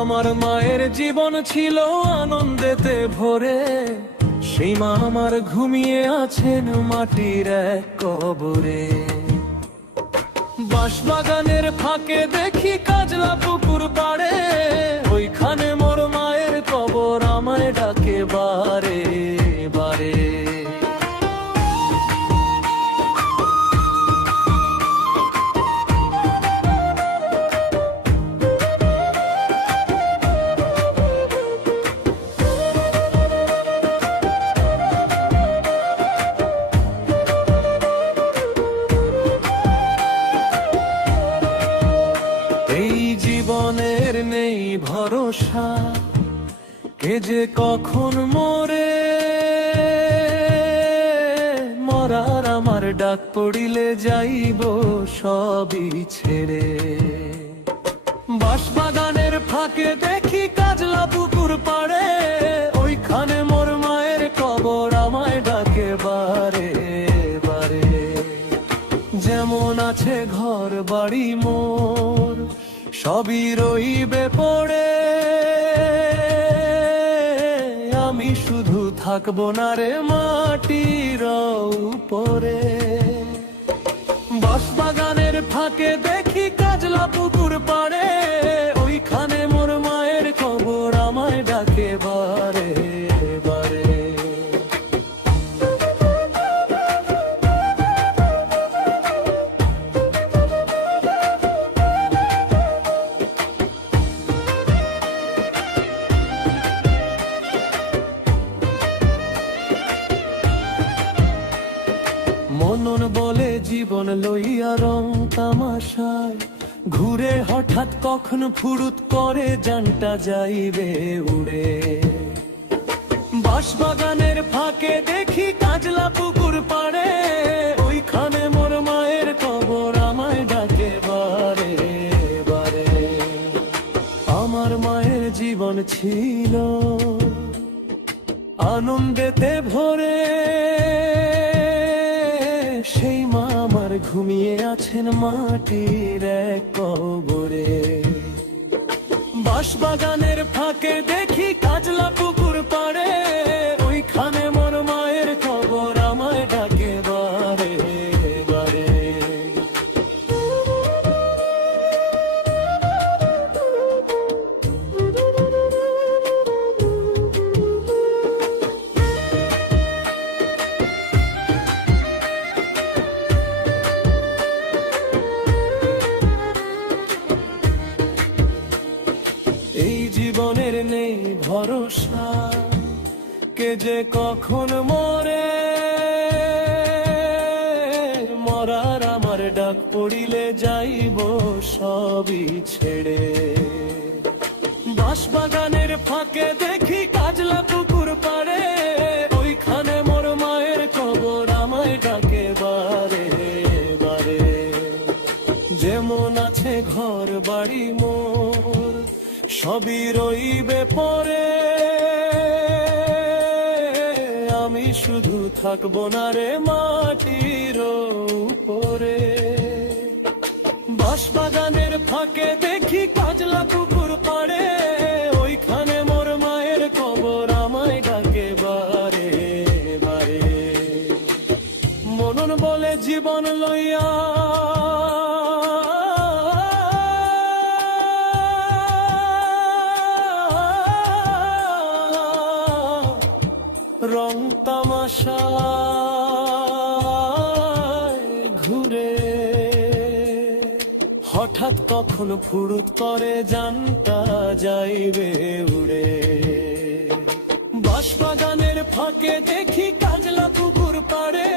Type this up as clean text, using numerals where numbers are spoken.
আমার মায়ের জীবন ছিল আনন্দেতে ভরে, সেই মা আমার ঘুমিয়ে আছেন মাটির এক কবরে। বাঁশবাগানের ফাঁকে দেখি কাজলা পুকুর পাড়ে, ওইখানে মোর মায়ের কবর আমায় ডাকে বারে বারে। এই জীবনের নেই ভরসা, কে যে কখন মরে, মরার আমার ডাক পড়িলে যাইব সবই ছেড়ে। বাঁশবাগানের ফাঁকে দেখি কাজলা পুকুর পাড়ে, ওইখানে মোর মায়ের কবর আমায় ডাকে বারে বারে। যেমন আছে ঘর বাড়ি মোর, সবই রইবে পড়ে, আমি শুধু থাকবো না রে মাটির উপরে। বাঁশবাগানের ফাঁকে দেখি কাজলা পুকুর পাড়ে, ওইখানে মোর মায়ের কবর আমায় ডাকে বারে বারে। মনন বলে জীবন লইয়া রং তামাশায় ঘুরে, হঠাৎ কখন ফুরুত করে জানটা যাইবে উড়ে। বাঁশবাগানের ফাঁকে দেখি কাজলা পুকুর পাড়ে, ওইখানে মোর মায়ের কবর আমায় ডাকে বারে বারে। আমার মায়ের জীবন ছিল আনন্দেতে ভরে, সেই মা আমার ঘুমিয়ে আছেন মাটির এক কবরে। বাঁশবাগানের ফাঁকে দেখি কাজলা পুকুর পাড়ে, ওইখানে মোর মায়ের কবর আমায় ডাকে বারে বারে। এই জীবনের নেই ভরসা, কে যে কখন মরে, মরার আমার ডাক পড়িলে যাইব সবই ছেড়ে। বাঁশবাগানের ফাঁকে দেখি কাজলা পুকুর পাড়ে, ওইখানে মোর মায়ের কবর আমায় ডাকে বারে বারে। যেমন আছে ঘর বাড়ি মোর, সবই রইবে পরে, আমি শুধু থাকবো না রে মাটির উপরে। বাঁশবাগানের ফাঁকে দেখি কাজলা পুকুর পাড়ে, ওইখানে মোর মায়ের কবর আমায় ডাকে বারে বারে। মনন বলে জীবন লইয়া রং তামাশায় ঘুরে, হঠাৎ কখন ফুরুত করে জানটা যাইবে উড়ে। বাঁশবাগানের ফাঁকে দেখি কাজলা পুকুর পাড়ে,